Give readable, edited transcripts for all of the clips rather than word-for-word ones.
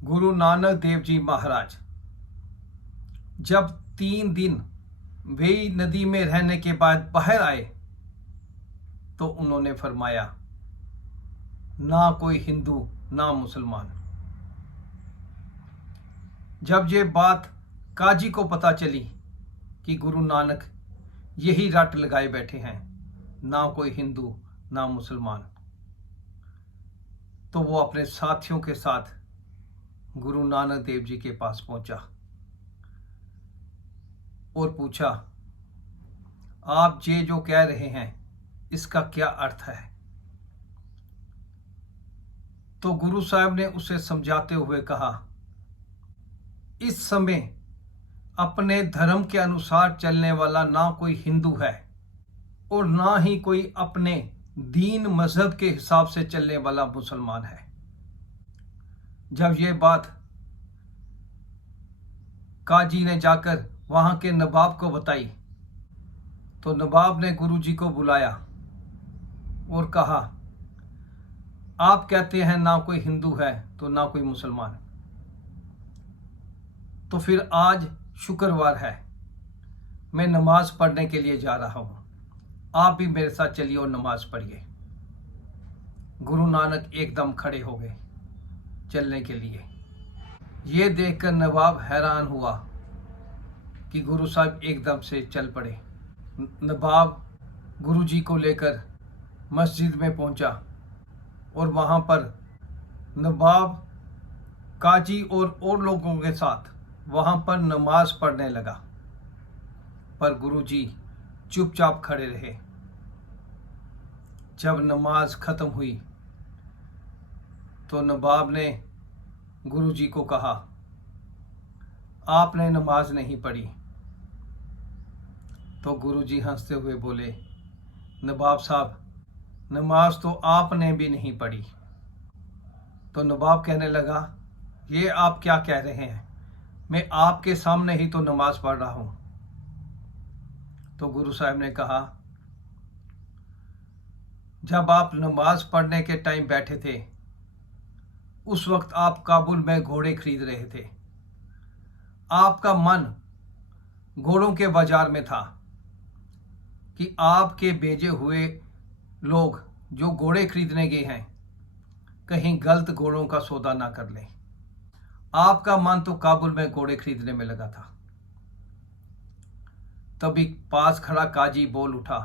गुरु नानक देव जी महाराज जब 3 दिन वेई नदी में रहने के बाद बाहर आए तो उन्होंने फरमाया, ना कोई हिंदू ना मुसलमान। जब ये बात काजी को पता चली कि गुरु नानक यही रट लगाए बैठे हैं, ना कोई हिंदू ना मुसलमान, तो वो अपने साथियों के साथ गुरु नानक देव जी के पास पहुंचा और पूछा, आप ये जो कह रहे हैं इसका क्या अर्थ है? तो गुरु साहब ने उसे समझाते हुए कहा, इस समय अपने धर्म के अनुसार चलने वाला ना कोई हिंदू है और ना ही कोई अपने दीन मजहब के हिसाब से चलने वाला मुसलमान है। जब ये बात काजी ने जाकर वहां के नवाब को बताई तो नवाब ने गुरुजी को बुलाया और कहा, आप कहते हैं ना कोई हिंदू है तो ना कोई मुसलमान, तो फिर आज शुक्रवार है, मैं नमाज पढ़ने के लिए जा रहा हूं, आप भी मेरे साथ चलिए और नमाज पढ़िए। गुरु नानक एकदम खड़े हो गए चलने के लिए। ये देखकर नवाब हैरान हुआ कि गुरु साहब एकदम से चल पड़े। नवाब गुरुजी को लेकर मस्जिद में पहुंचा और वहां पर नवाब काजी और लोगों के साथ वहां पर नमाज पढ़ने लगा, पर गुरुजी चुपचाप खड़े रहे। जब नमाज खत्म हुई तो नवाब ने गुरुजी को कहा, आपने नमाज नहीं पढ़ी। तो गुरुजी हंसते हुए बोले, नवाब साहब, नमाज तो आपने भी नहीं पढ़ी। तो नवाब कहने लगा, ये आप क्या कह रहे हैं, मैं आपके सामने ही तो नमाज पढ़ रहा हूं। तो गुरु साहब ने कहा, जब आप नमाज पढ़ने के टाइम बैठे थे उस वक्त आप काबुल में घोड़े खरीद रहे थे, आपका मन घोड़ों के बाजार में था कि आपके भेजे हुए लोग जो घोड़े खरीदने गए हैं कहीं गलत घोड़ों का सौदा ना कर लें। आपका मन तो काबुल में घोड़े खरीदने में लगा था। तभी पास खड़ा काजी बोल उठा,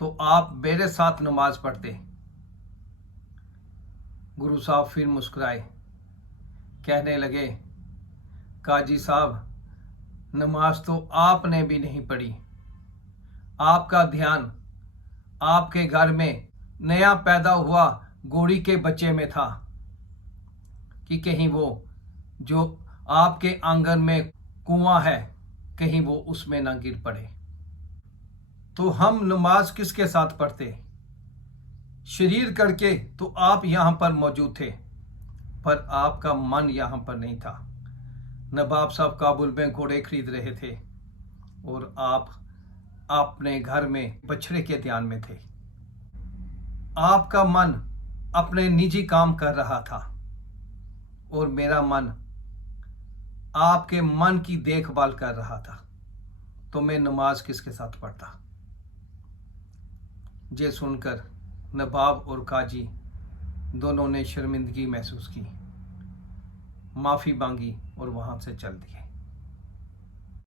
तो आप मेरे साथ नमाज पढ़ते। गुरु साहब फिर मुस्कुराए, कहने लगे, काजी साहब, नमाज तो आपने भी नहीं पढ़ी। आपका ध्यान आपके घर में नया पैदा हुआ घोड़ी के बच्चे में था कि कहीं वो जो आपके आंगन में कुआं है कहीं वो उसमें ना गिर पड़े। तो हम नमाज किसके साथ पढ़ते? शरीर करके तो आप यहां पर मौजूद थे, पर आपका मन यहां पर नहीं था। नवाब साहब काबुल में घोड़े खरीद रहे थे और आप अपने घर में बछड़े के ध्यान में थे। आपका मन अपने निजी काम कर रहा था और मेरा मन आपके मन की देखभाल कर रहा था, तो मैं नमाज किसके साथ पढ़ता? ये सुनकर नवाब और काजी दोनों ने शर्मिंदगी महसूस की, माफी मांगी और वहां से चल दिए।